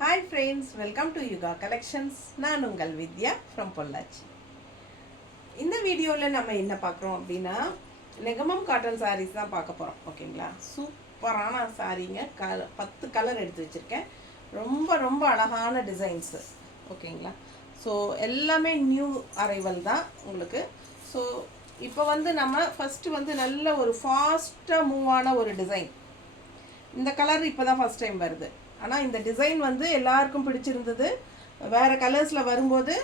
Hi friends, welcome to Yuga Collections. நான் உங்கள் வித்யா from Pollachi. இந்த வீடியோவில் நம்ம என்ன பார்க்குறோம் அப்படின்னா நெகமம் காட்டன் sarees தான் பார்க்க போகிறோம். ஓகேங்களா, சூப்பரான சாரீங்க. 10 கலர் எடுத்து வச்சுருக்கேன். ரொம்ப ரொம்ப அழகான டிசைன்ஸு. ஓகேங்களா, ஸோ எல்லாமே நியூ அரைவல் தான் உங்களுக்கு. ஸோ இப்போ வந்து நம்ம ஃபஸ்ட்டு வந்து நல்ல ஒரு ஃபாஸ்ட்டாக மூவ் ஆன ஒரு டிசைன். இந்த கலர் இப்போ தான் ஃபஸ்ட் டைம் வருது. ஆனால் இந்த டிசைன் வந்து எல்லாருக்கும் பிடிச்சிருந்தது. வேறு கலர்ஸில் வரும்போது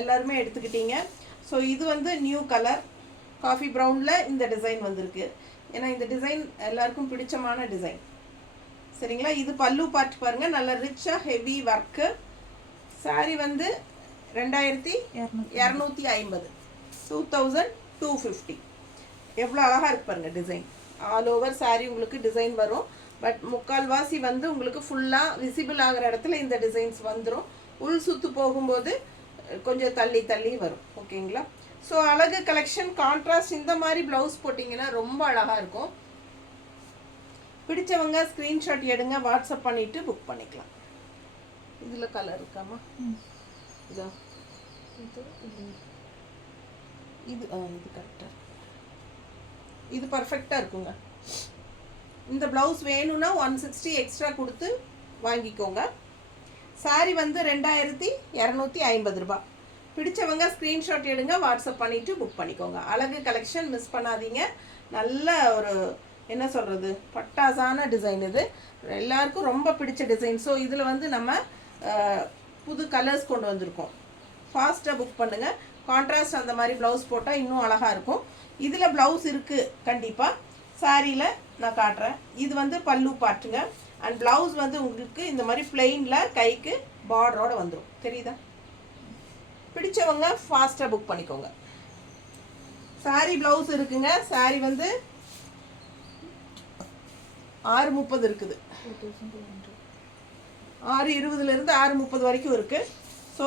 எல்லாருமே எடுத்துக்கிட்டீங்க. ஸோ இது வந்து நியூ கலர் காஃபி ப்ரௌனில் இந்த டிசைன் வந்திருக்கு. ஏன்னா இந்த டிசைன் எல்லாருக்கும் பிடிச்சமான டிசைன். சரிங்களா, இது பல்லு பார்த்து பாருங்கள், நல்ல ரிச்சாக ஹெவி ஒர்க்கு. சாரீ வந்து 2250 2250. எவ்வளோ அழகாக இருக்கு பாருங்கள் டிசைன். ஆல் ஓவர் சாரீ உங்களுக்கு டிசைன் வரும். பட் முக்கால்வாசி வந்து உங்களுக்கு ஃபுல்லாக விசிபிள் ஆகிற இடத்துல இந்த டிசைன்ஸ் வந்துடும். உள் சுற்று போகும்போது கொஞ்சம் தள்ளி தள்ளி வரும். ஓகேங்களா, ஸோ அழகு கலெக்ஷன். கான்ட்ராஸ்ட் இந்த மாதிரி ப்ளவுஸ் போட்டிங்கன்னா ரொம்ப அழகாக இருக்கும். பிடிச்சவங்க ஸ்க்ரீன்ஷாட் எடுங்க, வாட்ஸ்அப் பண்ணிவிட்டு புக் பண்ணிக்கலாம். இதில் கலர் இருக்காமா? இதா இது கரெக்டாக, இது பர்ஃபெக்டாக இருக்குங்க. இந்த ப்ளவுஸ் வேணும்னா 160 எக்ஸ்ட்ரா கொடுத்து வாங்கிக்கோங்க. சாரீ வந்து 2250 ரூபா. பிடிச்சவங்க ஸ்க்ரீன்ஷாட் எடுங்க, வாட்ஸ்அப் பண்ணிவிட்டு புக் பண்ணிக்கோங்க. அழகு கலெக்ஷன் மிஸ் பண்ணாதீங்க. நல்ல ஒரு என்ன சொல்கிறது, பட்டாசான டிசைன். இது எல்லாருக்கும் ரொம்ப பிடிச்ச டிசைன். ஸோ இதில் வந்து நம்ம புது கலர்ஸ் கொண்டு வந்திருக்கோம். ஃபாஸ்ட்டாக புக் பண்ணுங்கள். கான்ட்ராஸ்ட் அந்த மாதிரி ப்ளவுஸ் போட்டால் இன்னும் அழகாக இருக்கும். இதில் ப்ளவுஸ் இருக்குது கண்டிப்பாக. சாரியில் நான் காட்டுறேன். இது வந்து பல்லு பாட்டுங்க. அண்ட் ப்ளவுஸ் வந்து உங்களுக்கு இந்த மாதிரி பிளெயினில் கைக்கு பார்டரோடு வந்துடும். தெரியுதா? பிடிச்சவங்க ஃபாஸ்ட்டாக புக் பண்ணிக்கோங்க. சாரி ப்ளவுஸ் இருக்குங்க. சாரி வந்து 630 இருக்குது. 620 630 வரைக்கும் இருக்குது. ஸோ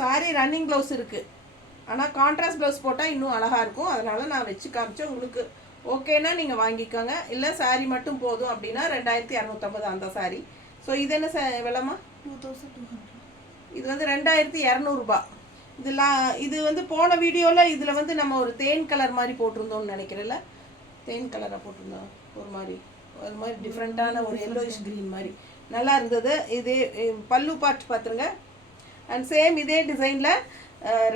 சாரி ரன்னிங் ப்ளவுஸ் இருக்குது. ஆனால் கான்ட்ராஸ்ட் ப்ளவுஸ் போட்டால் இன்னும் அழகாக இருக்கும். அதனால் நான் வச்சு காமிச்சேன். உங்களுக்கு ஓகேனா நீங்கள் வாங்கிக்கோங்க. இல்லை சாரீ மட்டும் போதும் அப்படின்னா 2250 அந்த சாரீ. ஸோ இது என்ன விலைமா? 2200. இது வந்து 2200 ரூபா. இது வந்து போன வீடியோவில் இதில் வந்து நம்ம ஒரு தேன் கலர் மாதிரி போட்டிருந்தோம்னு நினைக்கிறேன்ல. தேன் கலராக போட்டிருந்தோம். ஒரு மாதிரி டிஃப்ரெண்ட்டான ஒரு எல்லோயிஷ் க்ரீன் மாதிரி நல்லா இருந்தது. இதே பல்லு பார்ட் பார்த்துருங்க. அண்ட் சேம் இதே டிசைனில்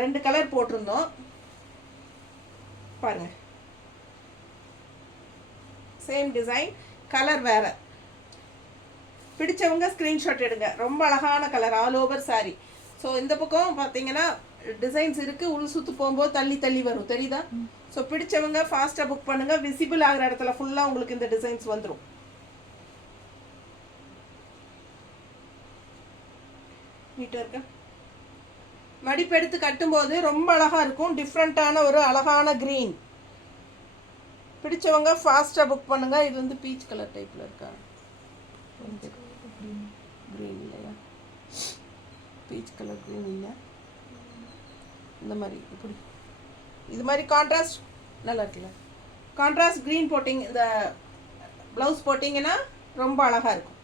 2 கலர் போட்டிருந்தோம் பாருங்கள். சேம் டிசைன், கலர் வேறு. பிடிச்சவங்க ஸ்க்ரீன்ஷாட் எடுங்க. ரொம்ப அழகான colour, all over sorry. So இந்த பக்கம் பார்த்தீங்கன்னா டிசைன்ஸ் இருக்குது. உள் சுற்று போகும்போது தள்ளி தள்ளி வரும். தெரியுதா? ஸோ பிடிச்சவங்க ஃபாஸ்ட்டாக புக் பண்ணுங்கள். விசிபிள் ஆகிற இடத்துல ஃபுல்லாக உங்களுக்கு இந்த டிசைன்ஸ் வந்துடும். நீட்டாக இருக்க மடிப்பு எடுத்து கட்டும்போது ரொம்ப அழகாக இருக்கும். டிஃப்ரெண்ட்டான ஒரு அழகான க்ரீன். பிடிச்சவங்க ஃபாஸ்ட்டாக புக் பண்ணுங்கள். இது வந்து பீச் கலர் டைப்பில் இருக்கா? க்ரீன் இல்லையா? பீச் கலர் க்ரீன் இல்லை. இந்த மாதிரி இப்படி இது மாதிரி கான்ட்ராஸ்ட் நல்லா இருக்குல்ல. கான்ட்ராஸ்ட் க்ரீன் போட்டிங்க, இந்த ப்ளவுஸ் போட்டிங்கன்னா ரொம்ப அழகாக இருக்கும்.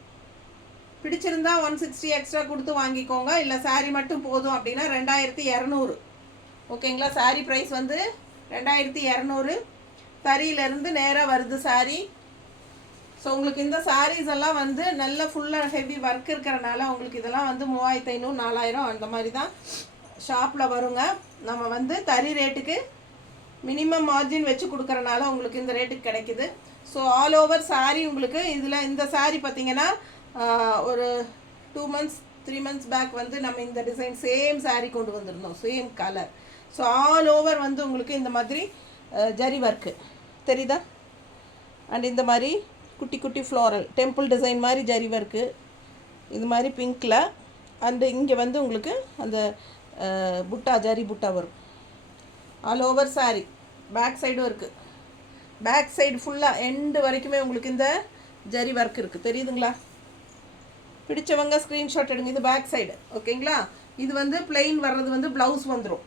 பிடிச்சிருந்தா 160 எக்ஸ்ட்ரா கொடுத்து வாங்கிக்கோங்க. இல்லை சாரீ மட்டும் போதும் அப்படின்னா 2200. ஓகேங்களா, சாரீ ப்ரைஸ் வந்து 2200. தறியிலேருந்து நேராக வருது சாரீ. ஸோ உங்களுக்கு இந்த சாரீஸ் எல்லாம் வந்து நல்ல ஃபுல்லாக ஹெவி ஒர்க் இருக்கிறனால உங்களுக்கு இதெல்லாம் வந்து 3500 4000 அந்த மாதிரி தான் ஷாப்பில் வருங்க. நம்ம வந்து தறி ரேட்டுக்கு மினிமம் மார்ஜின் வச்சு கொடுக்குறனால உங்களுக்கு இந்த ரேட்டுக்கு கிடைக்குது. ஸோ ஆல் ஓவர் சாரீ உங்களுக்கு இதில் இந்த சாரீ பார்த்திங்கன்னா ஒரு 2 months 3 months பேக் வந்து நம்ம இந்த டிசைன் சேம் சாரீ கொண்டு வந்திருந்தோம், same colour. So all over வந்து உங்களுக்கு இந்த மாதிரி ஜரி ஒர்க்கு தெரியுதா? அண்ட் இந்த மாதிரி குட்டி குட்டி ஃப்ளோரல் டெம்பிள் டிசைன் மாதிரி ஜரி ஒர்க்கு இது மாதிரி பிங்க்கில். அண்டு இங்கே வந்து உங்களுக்கு அந்த புட்டா ஜரி புட்டா வரும். All over sari. பேக் சைடும் இருக்குது. பேக் சைடு ஃபுல்லாக எண்டு வரைக்குமே உங்களுக்கு இந்த ஜரி ஒர்க் இருக்குது. தெரியுதுங்களா? பிடிச்சவங்க ஸ்க்ரீன்ஷாட் எடுங்க. இது பேக் சைடு. ஓகேங்களா, இது வந்து பிளெயின் வர்றது வந்து ப்ளவுஸ் வந்துடும்.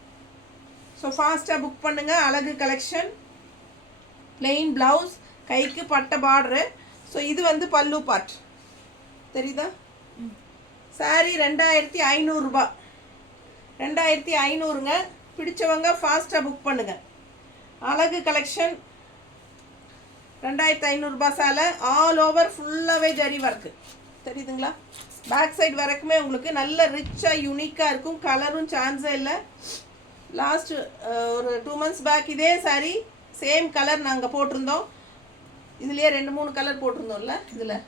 ஸோ ஃபாஸ்ட்டாக புக் பண்ணுங்கள். அழகு கலெக்ஷன், பிளெயின் ப்ளவுஸ், கைக்கு பட்டை பார்டரு. ஸோ இது வந்து பல்லு பார்ட் தெரியுதா? சாரி 2500 ரூபாய். 2500ங்க. பிடிச்சவங்க ஃபாஸ்ட்டாக புக் பண்ணுங்க. அழகு கலெக்ஷன் 2500 ரூபாய் சேலை. ஆல் ஓவர் ஃபுல்லாகவே ஜரி ஒர்க்கு தெரியுதுங்களா? பேக் சைடு வரைக்குமே உங்களுக்கு நல்ல ரிச்சாக யூனிக்காக இருக்கும். கலரும் சான்ஸே இல்லை. லாஸ்ட் ஒரு 2 months பேக் இதே சாரி சேம் கலர் நாங்கள் போட்டிருந்தோம். இதுலேயே 2-3 கலர் போட்டிருந்தோம்ல. இதில்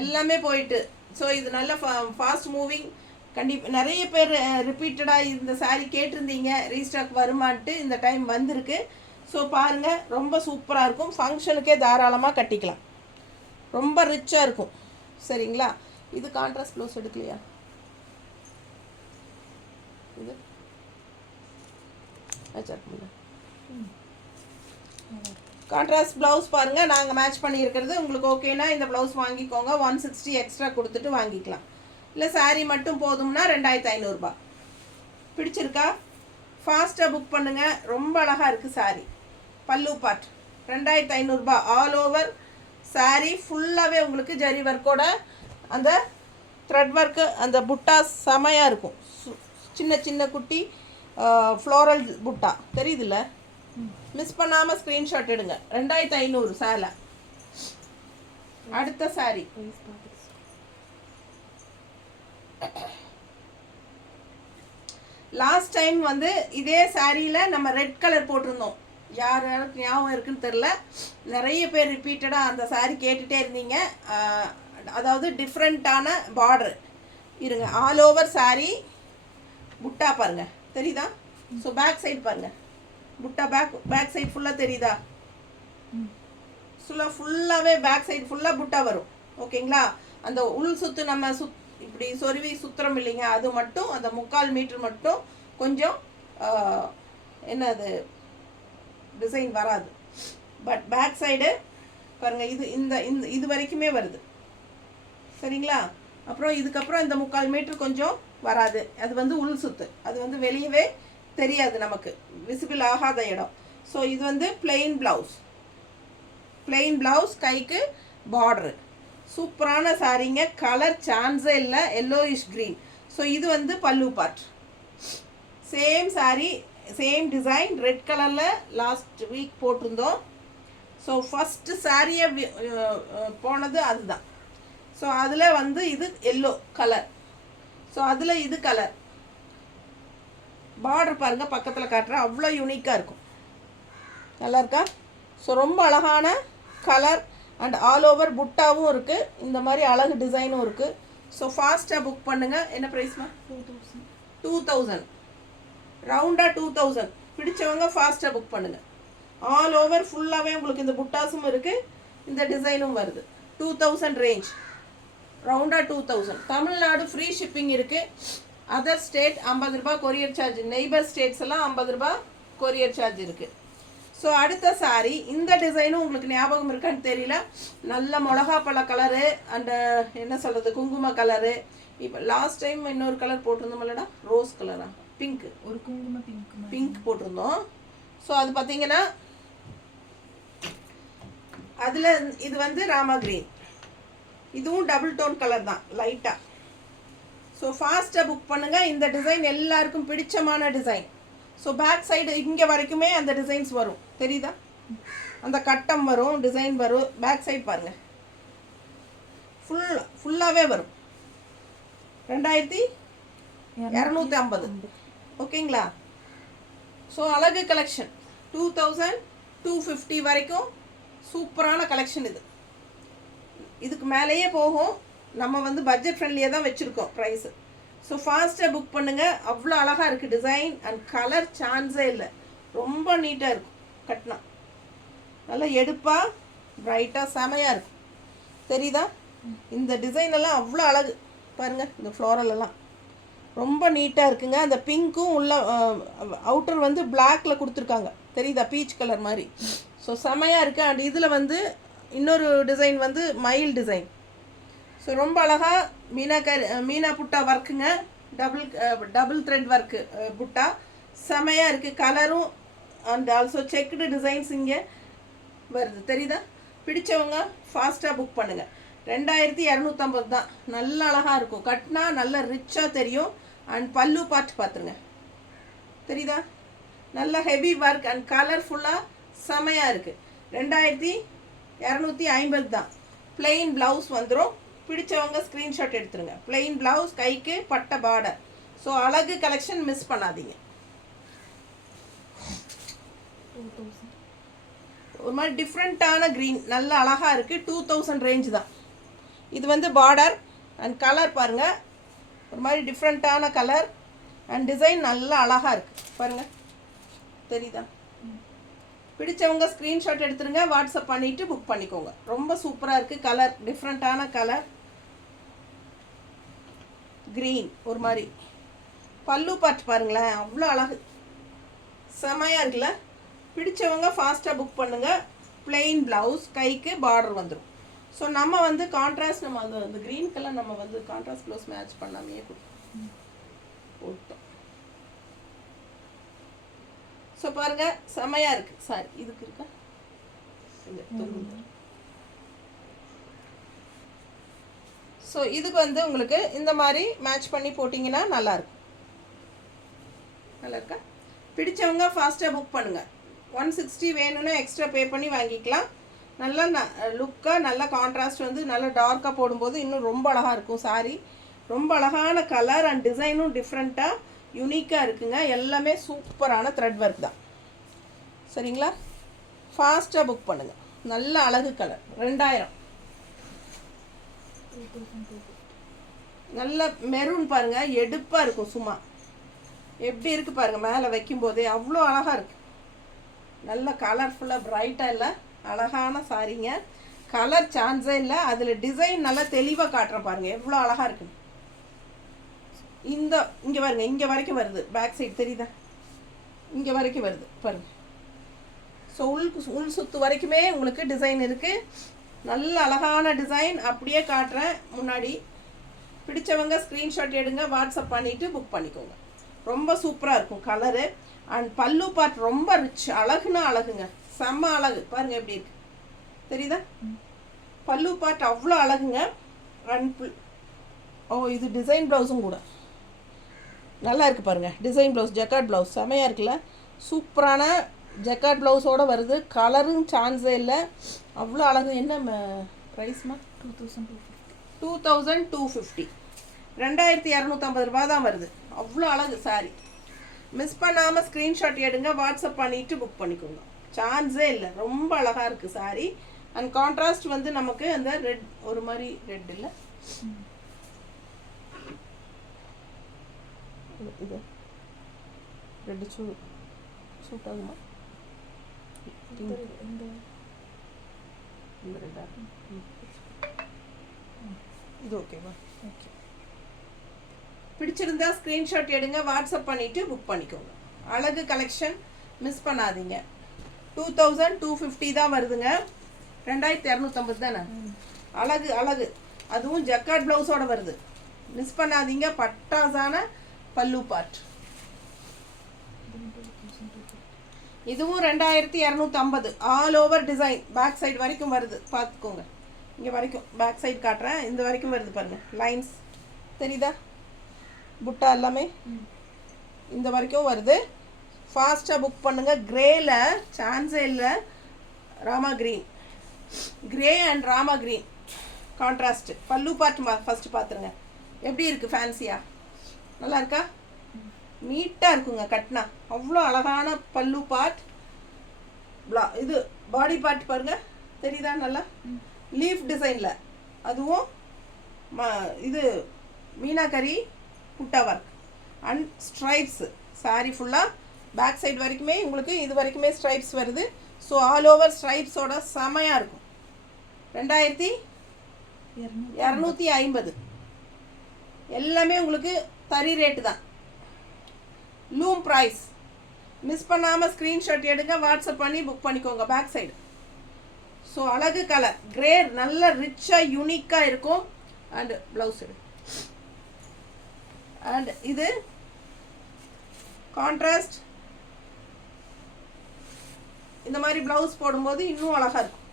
எல்லாமே போயிட்டு. ஸோ இது நல்ல ஃபாஸ்ட் மூவிங். கண்டிப்பாக நிறைய பேர் ரிப்பீட்டடாக இந்த சாரீ கேட்டிருந்தீங்க ரீஸ்டாக் வருமான்ட்டு. இந்த டைம் வந்திருக்கு. ஸோ பாருங்கள், ரொம்ப சூப்பராக இருக்கும். ஃபங்க்ஷனுக்கே தாராளமாக கட்டிக்கலாம். ரொம்ப ரிச்சாக இருக்கும். சரிங்களா? இது கான்ட்ராஸ்ட் ப்ளவுஸ் எடுக்கலையா? இது கான்ட்ராஸ்ட் ப்ளவுஸ் பாருங்கள். நாங்கள் மேட்ச் பண்ணியிருக்கிறது. உங்களுக்கு ஓகேனா இந்த ப்ளவுஸ் வாங்கிக்கோங்க. 160 எக்ஸ்ட்ரா கொடுத்துட்டு வாங்கிக்கலாம். இல்லை சாரீ மட்டும் போதும்னா 2500 ரூபாய். பிடிச்சிருக்கா? ஃபாஸ்ட்டாக புக் பண்ணுங்கள். ரொம்ப அழகாக இருக்குது சாரீ. பல்லு பார்ட் 2500 ரூபாய். ஆல் ஓவர் சாரீ ஃபுல்லாகவே உங்களுக்கு ஜரி ஒர்க்கோட அந்த த்ரெட் ஒர்க்கு அந்த புட்டா செமையாக இருக்கும். சின்ன சின்ன குட்டி ஃப்ளோரல் புட்டா தெரியுதுல்ல? மிஸ் பண்ணாமல் ஸ்க்ரீன்ஷாட் எடுங்க. 2500 சேலை. அடுத்த சாரீ லாஸ்ட் டைம் வந்து இதே சாரியில் நம்ம ரெட் கலர் போட்டிருந்தோம். யார் யாருக்கு ஞாபகம் இருக்குன்னு தெரில. நிறைய பேர் ரிப்பீட்டடாக அந்த சாரீ கேட்டுகிட்டே இருந்தீங்க. அதாவது டிஃப்ரெண்ட்டான பார்டர் இருங்க. ஆல் ஓவர் சாரீ புட்டா பாருங்கள் தெரியுதா? ஸோ பேக் சைடு பாருங்கள். புட்டா பேக் சைடு ஃபுல்லாக தெரியுதா? ஃபுல்லாகவே பேக் சைடு ஃபுல்லாக புட்டா வரும். ஓகேங்களா? அந்த உள் சுற்று நம்ம இப்படி சொருவி சுத்திரம் இல்லைங்க, அது மட்டும் அந்த 3/4 மீட்டர் மட்டும் கொஞ்சம் என்னது டிசைன் வராது. பட் பேக் சைடு பாருங்கள். இது வரைக்குமே வருது. சரிங்களா? அப்புறம் இதுக்கப்புறம் இந்த 3/4 மீட்டர் கொஞ்சம் வராது. அது வந்து உள் சுத்து. அது வந்து வெளியவே தெரியாது, நமக்கு விசிபிள் ஆகாத இடம். ஸோ இது வந்து பிளெயின் ப்ளவுஸ் கைக்கு பார்டரு. சூப்பரான சாரீங்க. கலர் சான்ஸே இல்லை. Yellowish green. ஸோ இது வந்து பல்லு part. Same sari same design red கலரில் லாஸ்ட் வீக் போட்டிருந்தோம். ஸோ ஃபஸ்ட்டு சாரியை போனது அதுதான். ஸோ அதில் வந்து இது எல்லோ கலர். ஸோ அதில் இது கலர். பார்டர் பாருங்கள், பக்கத்தில் காட்டுறேன். அவ்வளோ யூனிக்காக இருக்கும். நல்லா இருக்கா? ஸோ ரொம்ப அழகான கலர் அண்ட் ஆல் ஓவர் புட்டாவும் இருக்குது. இந்த மாதிரி அழகு டிசைனும் இருக்குது. ஸோ ஃபாஸ்ட்டாக புக் பண்ணுங்கள். என்ன ப்ரைஸ்மா? 2000 ரவுண்டாக 2000. பிடிச்சவங்க ஃபாஸ்ட்டாக புக் பண்ணுங்கள். ஆல் ஓவர் ஃபுல்லாகவே உங்களுக்கு இந்த புட்டாஸும் இருக்குது, இந்த டிசைனும் வருது. 2000 ரேஞ்ச். ரவுண்டாக 2000. தமிழ்நாடு ஃப்ரீ ஷிப்பிங் இருக்குது. அதர் ஸ்டேட் 50 ரூபாய் கொரியர் சார்ஜ். நெய்பர் ஸ்டேட்ஸ் எல்லாம் 50 ரூபாய் கொரியர் சார்ஜ் இருக்குது. ஸோ அடுத்த சாரீ இந்த டிசைனும் உங்களுக்கு ஞாபகம் இருக்கான்னு தெரியல. நல்ல மிளகா பழ கலரு அண்டு என்ன சொல்கிறது குங்கும கலரு. இப்போ லாஸ்ட் டைம் இன்னொரு கலர் போட்டிருந்தோம் இல்லைடா, ரோஸ் கலரா பிங்க், ஒரு குங்கும பிங்க் போட்டிருந்தோம். ஸோ அது பார்த்தீங்கன்னா அதில் இது வந்து ராமா கிரீன். இதுவும் டபுள் டோன் கலர் தான் லைட்டாக. ஸோ ஃபாஸ்ட்டாக புக் பண்ணுங்கள். இந்த டிசைன் எல்லாருக்கும் பிடிச்சமான டிசைன். ஸோ பேக் சைடு இங்கே வரைக்குமே அந்த டிசைன்ஸ் வரும். தெரியுதா? அந்த கட்டம் வரும், டிசைன் வரும். பேக் சைடு பாருங்கள், ஃபுல்லாகவே வரும். 2250. ஓகேங்களா? ஸோ அழகு கலெக்ஷன் 2250 வரைக்கும் சூப்பரான கலெக்ஷன் இது. இதுக்கு மேலேயே போகும். நம்ம வந்து பட்ஜெட் ஃப்ரெண்ட்லியாக தான் வச்சுருக்கோம் ப்ரைஸு. ஸோ ஃபாஸ்ட்டாக புக் பண்ணுங்கள். அவ்வளோ அழகாக இருக்குது டிசைன் அண்ட் கலர் சான்ஸே இல்லை. ரொம்ப நீட்டாக இருக்கும். கட்டினா நல்லா எடுப்பாக ப்ரைட்டாக செமையாக இருக்கும். தெரியுதா? இந்த டிசைன் எல்லாம் அவ்வளோ அழகு பாருங்கள். இந்த ஃப்ளோரல் எல்லாம் ரொம்ப நீட்டாக இருக்குங்க. அந்த பிங்க்கும் உள்ள அவுட்டர் வந்து பிளாக்கில் கொடுத்துருக்காங்க. தெரியுதா? பீச் கலர் மாதிரி. ஸோ செமையாக இருக்குது. அண்ட் இதில் வந்து இன்னொரு டிசைன் வந்து மயில் டிசைன். ஸோ ரொம்ப அழகாக மீனா புட்டா ஒர்க்குங்க. டபுள் த்ரெட் ஒர்க்கு புட்டா செமையாக இருக்குது. கலரும் அண்ட் ஆல்சோ செக்குடு டிசைன்ஸ் இங்கே வருது. தெரியுதா? பிடிச்சவங்க ஃபாஸ்ட்டாக புக் பண்ணுங்கள். 2250 தான். நல்ல அழகாக இருக்கும், கட்டினா நல்ல ரிச்சாக தெரியும். அண்ட் பல்லு பார்ட் பார்த்துருங்க, தெரியுதா? நல்ல ஹெவி ஒர்க் அண்ட் கலர்ஃபுல்லாக செமையாக இருக்குது. 2250 தான். பிளெயின் ப்ளவுஸ் வந்துடும். பிடிச்சவங்க ஸ்க்ரீன்ஷாட் எடுத்துருங்க. பிளெயின் ப்ளவுஸ், கைக்கு பட்டை பார்டர். ஸோ அழகு கலெக்ஷன் மிஸ் பண்ணாதீங்க. ஒரு மாதிரி டிஃப்ரெண்ட்டான க்ரீன், நல்ல அழகாக இருக்குது. 2000 ரேஞ்ச் தான். இது வந்து பார்டர் அண்ட் கலர் பாருங்கள், ஒரு மாதிரி டிஃப்ரெண்ட்டான கலர் அண்ட் டிசைன் நல்லா அழகாக இருக்குது பாருங்கள், தெரியுதா? பிடிச்சவங்க ஸ்க்ரீன்ஷாட் எடுத்துருங்க, வாட்ஸ்அப் பண்ணிவிட்டு புக் பண்ணிக்கோங்க. ரொம்ப சூப்பராக இருக்குது. கலர் டிஃப்ரெண்ட்டான கலர், க்ரீன் ஒரு மாதிரி. பல்லு பார்ட் பாருங்களேன், அவ்வளோ அழகு, செமையாக இருக்குல்ல? பிடிச்சவங்க ஃபாஸ்ட்டாக புக் பண்ணுங்கள். பிளெயின் ப்ளவுஸ், கைக்கு பார்டர் வந்துடும். ஸோ நம்ம வந்து கான்ட்ராஸ்ட், நம்ம அந்த க்ரீன் கலர் நம்ம வந்து கான்ட்ராஸ்ட் ப்ளவுஸ் மேட்ச் பண்ணாமையே போட்டோம். ஸோ பாருங்கள், செமையாக இருக்குது. சாரி, இதுக்கு இருக்கா? ஸோ இதுக்கு வந்து உங்களுக்கு இந்த மாதிரி மேட்ச் பண்ணி போட்டிங்கன்னா நல்லாயிருக்கும். நல்லா இருக்கா? பிடிச்சவங்க ஃபாஸ்ட்டாக புக் பண்ணுங்கள். 160 வேணும்னா எக்ஸ்ட்ரா பே பண்ணி வாங்கிக்கலாம். நல்லா லுக்காக, நல்ல கான்ட்ராஸ்ட் வந்து நல்லா டார்க்காக போடும்போது இன்னும் ரொம்ப அழகாக இருக்கும் சாரி. ரொம்ப அழகான கலர் அண்ட் டிசைனும் டிஃப்ரெண்ட்டாக யூனிக்காக இருக்குங்க. எல்லாமே சூப்பரான த்ரெட் ஒர்க் தான். சரிங்களா? ஃபாஸ்ட்டாக புக் பண்ணுங்கள். நல்ல அழகு கலர். 2000. நல்ல மெரூன் பாருங்கள், எடுப்பாக இருக்கும். சும்மா எப்படி இருக்குது பாருங்கள், மேலே வைக்கும்போதே அவ்வளோ அழகாக இருக்குது. நல்ல கலர்ஃபுல்லாக பிரைட்டாக இல்லை, அழகான சாரீங்க. கலர் சான்ஸே இல்லை. அதில் டிசைன் நல்லா தெளிவாக காட்டுறேன் பாருங்கள், எவ்வளோ அழகாக இருக்குது. இந்த இங்கே பாருங்கள், இங்கே வரைக்கும் வருது. பேக் சைடு தெரியுதா? இங்கே வரைக்கும் வருது பாருங்கள். ஸோ உள் சுற்று வரைக்குமே உங்களுக்கு டிசைன் இருக்குது. நல்ல அழகான டிசைன். அப்படியே காட்டுறேன் முன்னாடி. பிடிச்சவங்க ஸ்க்ரீன்ஷாட் எடுங்க, வாட்ஸ்அப் பண்ணிவிட்டு புக் பண்ணிக்கோங்க. ரொம்ப சூப்பராக இருக்கும் கலரு. அண்ட் பல்லு பார்ட் ரொம்ப ரிச், அழகுனா அழகுங்க, செம்ம அழகு. பாருங்கள் எப்படி இருக்கு, தெரியுதா? பல்லு பார்ட் அவ்வளோ அழகுங்க. அண்ட் இது டிசைன் ப்ளவுஸும் கூட நல்லா இருக்குது பாருங்கள். டிசைன் ப்ளவுஸ், ஜக்கார்ட் ப்ளவுஸ் செமையாக இருக்குல்ல? சூப்பரான ஜக்கார்ட் ப்ளவுஸோடு வருது. கலரும் சான்ஸே இல்லை, அவ்வளோ அழகு. என்ன ப்ரைஸ்மா? 2250. 2250 ரூபா தான் வருது. அவ்வளோ அழகு சாரி. மிஸ் பண்ணாமல் ஸ்க்ரீன்ஷாட் எடுங்க, வாட்ஸ்அப் பண்ணிவிட்டு புக் பண்ணிக்கோங்க. சான்ஸே இல்லை, ரொம்ப அழகாக இருக்குது சாரி. அண்ட் கான்ட்ராஸ்ட் வந்து நமக்கு அந்த ரெட், ஒரு மாதிரி ரெட் இல்லை, இது ரெட்டு சூட் ஆகுமா? இது ஓகேவா? ஓகே. பிடிச்சிருந்தா ஸ்க்ரீன்ஷாட் எடுங்க, வாட்ஸ்அப் பண்ணிவிட்டு புக் பண்ணிக்கோங்க. அழகு கலெக்ஷன் மிஸ் பண்ணாதீங்க. 2250 தான் வருதுங்க. 2250 தானே? அழகு அழகு. அதுவும் ஜக்கார்ட் ப்ளவுஸோடு வருது. மிஸ் பண்ணாதீங்க. பட்டாசான பல்லு பார்ட். இதுவும் 2250. All over design. Back side வரைக்கும் வருது, பார்த்துக்கோங்க. இங்கே வரைக்கும் பேக் சைடு காட்டுறேன். இந்த வரைக்கும் வருது பாருங்கள், லைன்ஸ் தெரியுதா? புட்டா எல்லாமே இந்த வரைக்கும் வருது. ஃபாஸ்ட்டாக புக் பண்ணுங்கள். கிரேயில் சான்ஸே இல்லை. Rama green, grey and Rama green contrast. பல்லு பார்ட் ஃபஸ்ட்டு பார்த்துருங்க, எப்படி இருக்குது? ஃபேன்சியாக நல்லா இருக்கா? நீட்டாக இருக்குங்க கட்டினா. அவ்வளோ அழகான பல்லு பார்ட். இது பாடி பார்ட் பாருங்கள், தெரியுதா? நல்லா லீஃப் டிசைனில், அதுவும் இது மீனாக்கரி புட்டா ஒர்க் அண்ட் ஸ்ட்ரைப்ஸு. சாரி ஃபுல்லாக பேக் சைடு வரைக்குமே உங்களுக்கு இது வரைக்குமே ஸ்ட்ரைப்ஸ் வருது. ஸோ ஆல் ஓவர் ஸ்ட்ரைப்ஸோட செமையாக இருக்கும். 2250. எல்லாமே உங்களுக்கு தறி ரேட்டு தான், லூம் ப்ரைஸ். மிஸ் பண்ணாமல் ஸ்க்ரீன்ஷாட் எடுங்க, வாட்ஸ்அப் பண்ணி புக் பண்ணிக்கோங்க. பேக் சைடு ஸோ அழகு கலர் கிரே, நல்ல ரிச்சாக யூனிக்காக இருக்கும். அண்ட் ப்ளவுஸ் எடு. அண்ட் இது கான்ட்ராஸ்ட். இந்த மாதிரி ப்ளவுஸ் போடும்போது இன்னும் அழகாக இருக்கும்.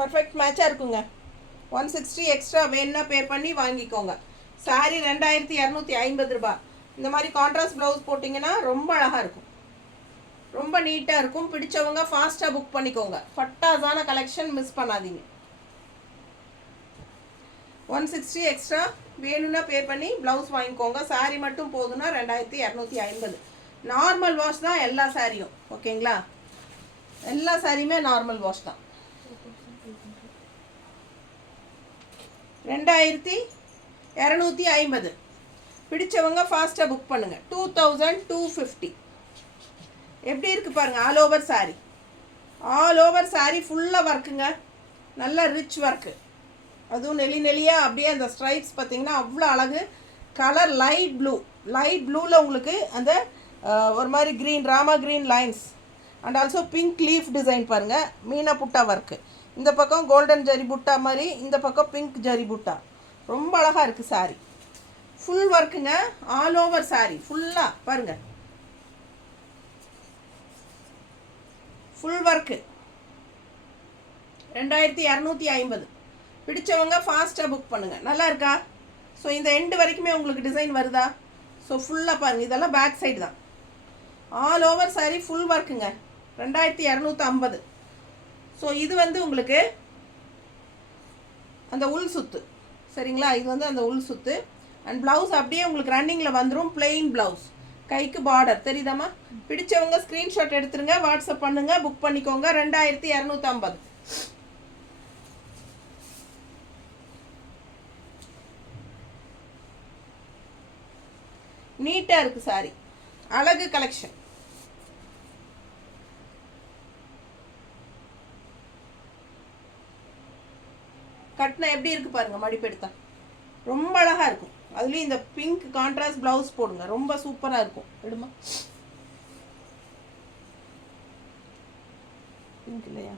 பர்ஃபெக்ட் மேட்சாக இருக்குங்க. 160 எக்ஸ்ட்ரா வேணுன்னா பே பண்ணி வாங்கிக்கோங்க. சாரீ 2250 ரூபா. இந்த மாதிரி கான்ட்ராஸ்ட் ப்ளவுஸ் போட்டிங்கன்னா ரொம்ப அழகாக இருக்கும், ரொம்ப நீட்டாக இருக்கும். பிடிச்சவங்க ஃபாஸ்ட்டாக புக் பண்ணிக்கோங்க. பட்டாசான கலெக்ஷன், மிஸ் பண்ணாதீங்க. 160 எக்ஸ்ட்ரா வேணும்னா பே பண்ணி ப்ளவுஸ் வாங்கிக்கோங்க. சாரீ மட்டும் போதுன்னா 2250. நார்மல் வாஷ் தான் எல்லா சாரியும், ஓகேங்களா? எல்லா சாரியுமே நார்மல் வாஷ் தான். 2250. பிடிச்சவங்க ஃபாஸ்ட்டாக புக் பண்ணுங்கள். 2250. எப்படி இருக்குது பாருங்கள். All over sari, all over sari ஃபுல்லாக ஒர்க்குங்க. நல்ல ரிச் ஒர்க்கு. அதுவும் நெளி நெளியாக அப்படியே அந்த ஸ்ட்ரைப்ஸ் பார்த்தீங்கன்னா அவ்வளோ அழகு. கலர் லைட் ப்ளூ, லைட் ப்ளூவில் உங்களுக்கு அந்த ஒரு மாதிரி green, Rama green lines and also pink leaf design பாருங்கள். மீனா புட்டா ஒர்க்கு. இந்த பக்கம் கோல்டன் ஜரி புட்டா மாதிரி, இந்த பக்கம் பிங்க் ஜரி புட்டா. ரொம்ப அழகாக இருக்குது சாரீ. ஃபுல் ஒர்க்குங்க. ஆல் ஓவர் சாரீ ஃபுல்லாக பாருங்கள், ஃபுல் ஒர்க்கு. 2250. பிடிச்சவங்க ஃபாஸ்ட்டாக புக் பண்ணுங்கள். நல்லா இருக்கா? ஸோ இந்த எண்டு வரைக்குமே உங்களுக்கு டிசைன் வருதா? ஸோ ஃபுல்லாக பாருங்கள். இதெல்லாம் பேக் சைடு தான். ஆல் ஓவர் சாரீ ஃபுல் ஒர்க்குங்க. 2250. ஸோ இது வந்து உங்களுக்கு அந்த உள் சுத்து, சரிங்களா? இது வந்து அந்த உள் சுத்து. அண்ட் ப்ளவுஸ் அப்படியே உங்களுக்கு ரன்னிங்கில் வந்துடும். பிளெயின் ப்ளவுஸ், கைக்கு பார்டர் தெரியுதாம்மா? பிடிச்சவங்க ஸ்க்ரீன்ஷாட் எடுத்துருங்க, வாட்ஸ்அப் பண்ணுங்கள், புக் பண்ணிக்கோங்க. 2250. நீட்டாக இருக்குது சாரி, அழகு கலெக்ஷன். கட்டினா எப்படி இருக்குது பாருங்கள். மடிப்பெடுத்தா ரொம்ப அழகாக இருக்கும். அதுலேயும் இந்த பிங்க் கான்ட்ராஸ்ட் ப்ளவுஸ் போடுங்க, ரொம்ப சூப்பராக இருக்கும். எடுமா, பிங்க் இல்லையா?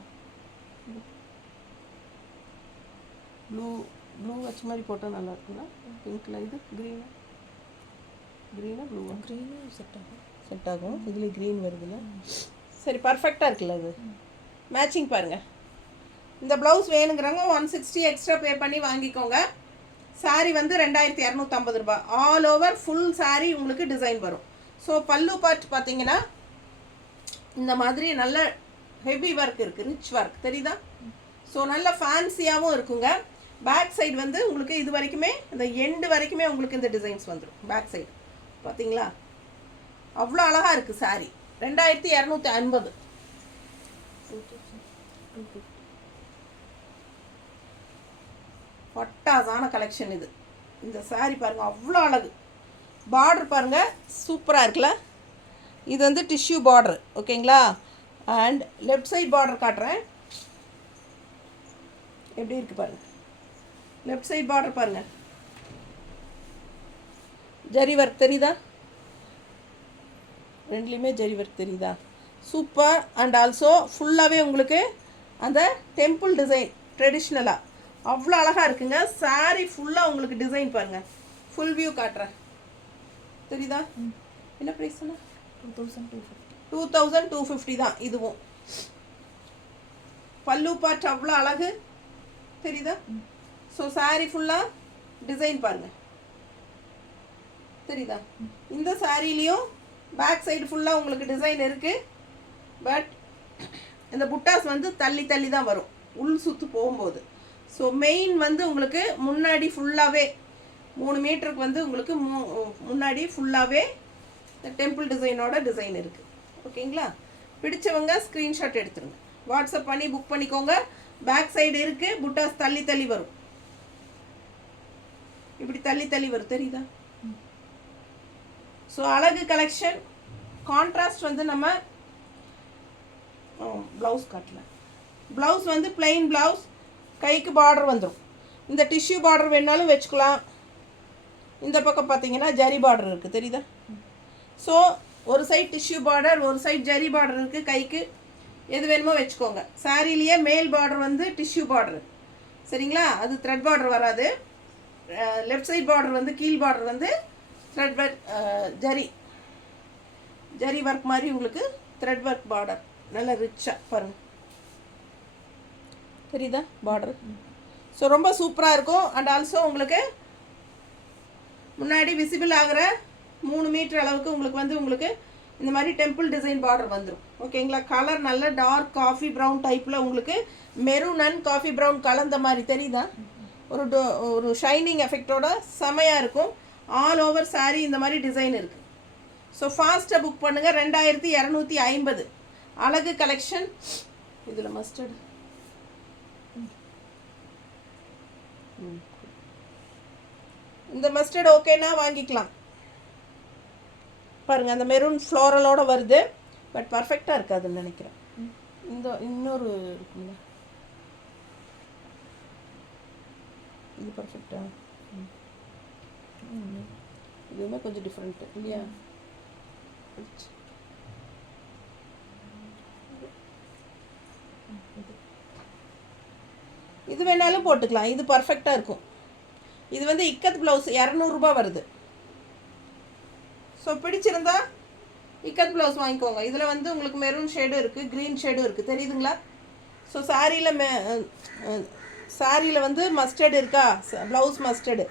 ப்ளூ, ப்ளூ வச்ச மாதிரி போட்டால் நல்லா இருக்குங்களா? பிங்க்கில் இது க்ரீனு, க்ரீனா ப்ளூவா? க்ரீனு செட் ஆகும். இதுலேயும் க்ரீன் வருதுல்ல. சரி, பர்ஃபெக்டாக இருக்குல்ல அது. மேட்சிங் பாருங்கள். இந்த ப்ளவுஸ் வேணுங்கிறவங்க 160 எக்ஸ்ட்ரா பே பண்ணி வாங்கிக்கோங்க. சாரீ வந்து 2250 ரூபா. ஆல் ஓவர் ஃபுல் சாரீ உங்களுக்கு டிசைன் வரும். ஸோ பல்லு பார்ட் பார்த்தீங்கன்னா இந்த மாதிரி நல்ல ஹெவி ஒர்க் இருக்குது, ரிச் ஒர்க் தெரியுதா? ஸோ நல்ல ஃபேன்சியாகவும் இருக்குங்க. பேக் சைடு வந்து உங்களுக்கு இது வரைக்குமே, இந்த எண்டு வரைக்குமே உங்களுக்கு இந்த டிசைன்ஸ் வந்துடும். பேக் சைடு பார்த்தீங்களா? அவ்வளோ அழகாக இருக்குது சாரீ. 2250. பட்டாசான கலெக்ஷன் இது. இந்த சாரீ பாருங்கள், அவ்வளோ அழகு. பார்டர் பாருங்கள், சூப்பராக இருக்குல்ல? இது வந்து டிஷ்யூ பார்டர், ஓகேங்களா? அண்ட் லெஃப்ட் சைட் பார்டர் காட்டுறேன், எப்படி இருக்குது பாருங்கள். லெஃப்ட் சைட் பார்டர் பாருங்கள், ஜரி ஒர்க் தெரியுதா? ரெண்டுலேயுமே ஜரி ஒர்க் தெரியுதா? சூப்பர். அண்ட் ஆல்சோ ஃபுல்லாகவே உங்களுக்கு அந்த டெம்பிள் டிசைன் ட்ரெடிஷ்னலாக அவ்வளோ அழகாக இருக்குங்க. சாரீ ஃபுல்லாக உங்களுக்கு டிசைன் பாருங்கள். ஃபுல் வியூ காட்டுறேன், தெரியுதா? என்ன ப்ரைஸ் சொன்னா? 2250 தான் இதுவும். பல்லு பார்ட் அவ்வளோ அழகு தெரியுதா? ஸோ சாரீ ஃபுல்லாக டிசைன் பாருங்கள், தெரியுதா? இந்த சாரீலேயும் பேக் சைடு ஃபுல்லாக உங்களுக்கு டிசைன் இருக்குது. பட் இந்த புட்டாஸ் வந்து தள்ளி தள்ளி தான் வரும் உள் சுற்று போகும்போது. ஸோ மெயின் வந்து உங்களுக்கு முன்னாடி ஃபுல்லாகவே 3 மீட்டருக்கு வந்து உங்களுக்கு முன்னாடி ஃபுல்லாகவே டெம்பிள் டிசைனோட டிசைன் இருக்குது, ஓகேங்களா? பிடிச்சவங்க ஸ்க்ரீன்ஷாட் எடுத்துருங்க, வாட்ஸ்அப் பண்ணி புக் பண்ணிக்கோங்க. பேக் சைடு இருக்குது, புட்டாஸ் தள்ளி தள்ளி வரும், இப்படி தள்ளி தள்ளி வரும், தெரியுதா? ஸோ அழகு கலெக்ஷன். கான்ட்ராஸ்ட் வந்து நம்ம ப்ளவுஸ் காட்டல. ப்ளவுஸ் வந்து பிளெயின் ப்ளவுஸ், கைக்கு பார்டர் வந்துடும். இந்த டிஷ்யூ பார்டர் வேணாலும் வச்சுக்கலாம். இந்த பக்கம் பார்த்தீங்கன்னா ஜரி பார்டர் இருக்குது, தெரியுதா? ஸோ ஒரு சைட் டிஷ்யூ பார்டர், ஒரு சைட் ஜரி பார்டர் இருக்குது. கைக்கு எது வேணுமோ வச்சுக்கோங்க. சாரீலேயே மேல் பார்டர் வந்து டிஷ்யூ பார்டர், சரிங்களா? அது த்ரெட் பார்டர் வராது. லெஃப்ட் சைட் பார்டர் வந்து கீழ் பார்டர் வந்து த்ரெட் ஒர்க், ஜரி ஒர்க் மாதிரி உங்களுக்கு த்ரெட் ஒர்க் பார்டர், நல்ல ரிச்சாக பாருங்கள். தெரியுதா பார்டர்? ஸோ ரொம்ப சூப்பராக இருக்கும். அண்ட் ஆல்சோ உங்களுக்கு முன்னாடி விசிபிள் ஆகிற 3 மீட்டர் அளவுக்கு உங்களுக்கு இந்த மாதிரி டெம்பிள் டிசைன் பார்டர் வந்துடும். ஓகேங்களா? கலர் நல்ல டார்க் காஃபி ப்ரௌன் டைப்பில் உங்களுக்கு மெரூன் அண்ட் காஃபி ப்ரௌன் கலந்த மாதிரி தெரியுதா? ஒரு ஷைனிங் எஃபெக்டோட செமையாக இருக்கும். ஆல் ஓவர் சாரீ இந்த மாதிரி டிசைன் இருக்குது. ஸோ ஃபாஸ்ட்டாக புக் பண்ணுங்கள். 2250 அழகு கலெக்ஷன். இதில் மஸ்டர்டு இந்த மஸ்டர்ட் ஓகேனா வாங்கிக்கலாம். பாருங்கள் அந்த மெரூன் ஃப்ளோரலோட வருது. பட் பர்ஃபெக்டாக இருக்காதுன்னு நினைக்கிறேன். இன்னொரு இருக்குங்களா? இது பர்ஃபெக்டா? இதுவுமே கொஞ்சம் டிஃப்ரெண்ட்டு இல்லையா? இது வேணாலும் போட்டுக்கலாம். இது பர்ஃபெக்டாக இருக்கும். இது வந்து இக்கத் ப்ளவுஸ் 200 வருது. ஸோ பிடிச்சிருந்தா இக்கத் ப்ளவுஸ் வாங்கிக்கோங்க. இதில் வந்து உங்களுக்கு மெரூன் ஷேடும் இருக்குது, க்ரீன் ஷேடும் இருக்குது. தெரியுதுங்களா? ஸோ சாரியில் வந்து மஸ்டர்டு இருக்கா, ப்ளவுஸ் மஸ்டர்டு.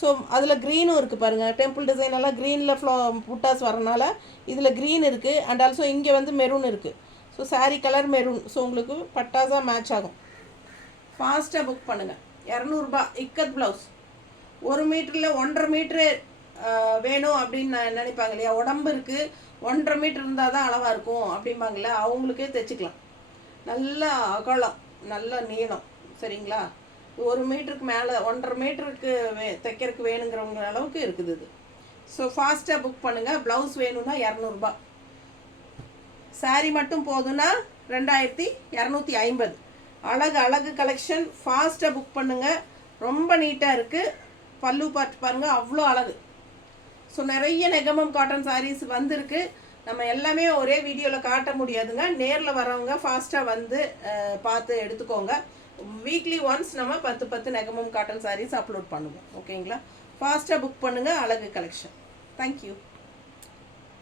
ஸோ அதில் க்ரீனும் இருக்குது பாருங்கள். டெம்பிள் டிசைன் எல்லாம் க்ரீனில் புட்டாஸ் வரனால இதில் க்ரீன் இருக்குது. அண்ட் ஆல்சோ இங்கே வந்து மெரூன் இருக்குது. So sari colour maroon. So உங்களுக்கு பட்டாஸாக மேட்ச் ஆகும். ஃபாஸ்ட்டாக புக் பண்ணுங்கள். 200 இக்கத் ப்ளவுஸ். 1 மீட்டரில் 1.5 மீட்ரு வேணும் அப்படின்னு நினைப்பாங்க இல்லையா? உடம்பு இருக்குது, 1.5 மீட்டர் இருந்தால் தான் அளவாக இருக்கும் அப்படிம்பாங்களே, அவங்களுக்கே தைச்சிக்கலாம். நல்ல அகலம், நல்ல நீளம். சரிங்களா? 1 மீட்டருக்கு மேலே 1.5 மீட்டருக்கு தைக்கிறதுக்கு வேணுங்கிறவங்க அளவுக்கு இருக்குது இது. ஸோ ஃபாஸ்ட்டாக புக் பண்ணுங்கள். ப்ளவுஸ் வேணும்னா 200. சாரீ மட்டும் போதுன்னா 2250. அழகு கலெக்ஷன். ஃபாஸ்ட்டாக புக் பண்ணுங்கள். ரொம்ப நீட்டாக இருக்குது. பல்லு பார்த்து பாருங்கள், அவ்வளோ அழகு. ஸோ நிறைய நெகமம் காட்டன் சாரீஸ் வந்திருக்கு. நம்ம எல்லாமே ஒரே வீடியோவில் காட்ட முடியாதுங்க. நேரில் வரவங்க ஃபாஸ்ட்டாக வந்து பார்த்து எடுத்துக்கோங்க. வீக்லி ஒன்ஸ் நம்ம 10 நெகமம் காட்டன் சாரீஸ் அப்லோட் பண்ணுவோம். ஓகேங்களா? ஃபாஸ்ட்டாக புக் பண்ணுங்கள். அழகு கலெக்ஷன். தேங்க்யூ.